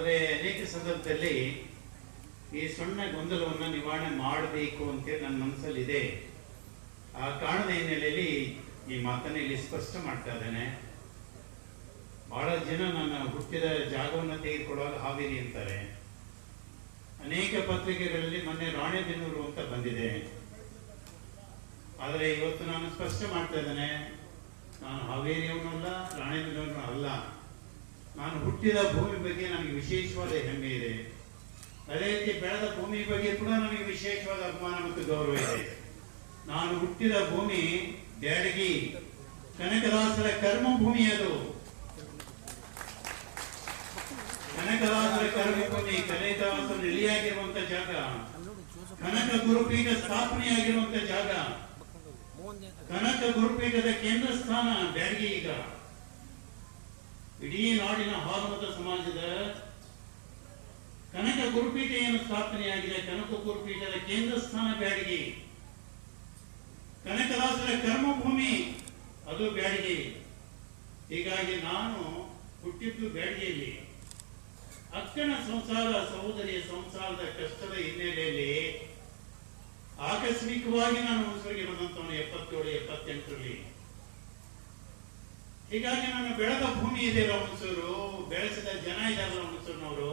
ಆದರೆ ಅನೇಕ ಸಂದರ್ಭದಲ್ಲಿ ಈ ಸಣ್ಣ ಗೊಂದಲವನ್ನು ನಿವಾರಣೆ ಮಾಡಬೇಕು ಅಂತ ನನ್ನ ಮನಸ್ಸಲ್ಲಿದೆ ಆ ಕಾರಣದ ಹಿನ್ನೆಲೆಯಲ್ಲಿ ಈ ಮಾತನ್ನು ಇಲ್ಲಿ ಸ್ಪಷ್ಟ ಮಾಡ್ತಾ ಇದ್ದೇನೆ. ಬಹಳ ಜನ ನನ್ನ ಹುಟ್ಟಿದ ಜಾಗವನ್ನು ತೆಗೆದುಕೊಳ್ಳುವಾಗ ಹಾವೇರಿ ಅಂತಾರೆ. ಅನೇಕ ಪತ್ರಿಕೆಗಳಲ್ಲಿ ಮೊನ್ನೆ ರಾಣೆಬೆನ್ನೂರು ಅಂತ ಬಂದಿದೆ. ಆದರೆ ಇವತ್ತು ನಾನು ಸ್ಪಷ್ಟ ಮಾಡ್ತಾ ಇದ್ದೇನೆ, ನಾನು ಹಾವೇರಿಯವನಲ್ಲ ರಾಣೆಬೆನ್ನೂರು ಅಲ್ಲ ಹುಟ್ಟಿದ ಭೂಮಿ ಬಗ್ಗೆ ನನಗೆ ವಿಶೇಷವಾದ ಹೆಮ್ಮೆ ಇದೆ. ಅದೇ ರೀತಿ ಬೆಳೆದ ಭೂಮಿ ಬಗ್ಗೆ ಕೂಡ ನನಗೆ ವಿಶೇಷವಾದ ಅಭಿಮಾನ ಮತ್ತು ಗೌರವ ಇದೆ. ನಾನು ಹುಟ್ಟಿದ ಭೂಮಿ ಬ್ಯಾಡಗಿ ಕನಕದಾಸರ ಕರ್ಮ ಭೂಮಿ ಅದು. ಕನಕದಾಸರ ಕರ್ಮ ಭೂಮಿ ಕನಕದಾಸರ ನೆಲೆಯಾಗಿರುವಂತ ಜಾಗ. ಕನಕ ಗುರುಪೀಠ ಸ್ಥಾಪನೆಯಾಗಿರುವಂತ ಜಾಗ. ಕನಕ ಗುರುಪೀಠದ ಕೇಂದ್ರ ಸ್ಥಾನ ಬ್ಯಾಡಗಿ ಈಗ. ಸಮಾಜದ ಕನಕ ಗುರುಪೀಠ ಏನು ಸ್ಥಾಪನೆಯಾಗಿದೆ ಕನಕ ಗುರುಪೀಠದ ಕೇಂದ್ರ ಸ್ಥಾನ ಬ್ಯಾಡಗಿ. ಕನಕದಾಸರ ಕರ್ಮಭೂಮಿ ಅದು ಬ್ಯಾಡಗಿ. ಹೀಗಾಗಿ ನಾನು ಹುಟ್ಟಿದ್ದು ಬ್ಯಾಡಗಿಯಲ್ಲಿ. ಅಕ್ಕನ ಸಂಸಾರ, ಸಹೋದರಿಯ ಸಂಸಾರದ ಕಷ್ಟದ ಹಿನ್ನೆಲೆಯಲ್ಲಿ ಆಕಸ್ಮಿಕವಾಗಿ ನಾನು ಹುಣಸೂರಿಗೆ ಬಂದಂತವನು ಎಪ್ಪತ್ತೇಳು, ಎಪ್ಪತ್ತೆಂಟರಲ್ಲಿ. ಹೀಗಾಗಿ ನಾನು ಬೆಳೆದ ಭೂಮಿ ಇದೆ ಹುಣಸೂರು ಬೆಳೆಸಿದ ಜನ ಇದಾರಲ್ಲ ಹುಣಸೂರಿನವರು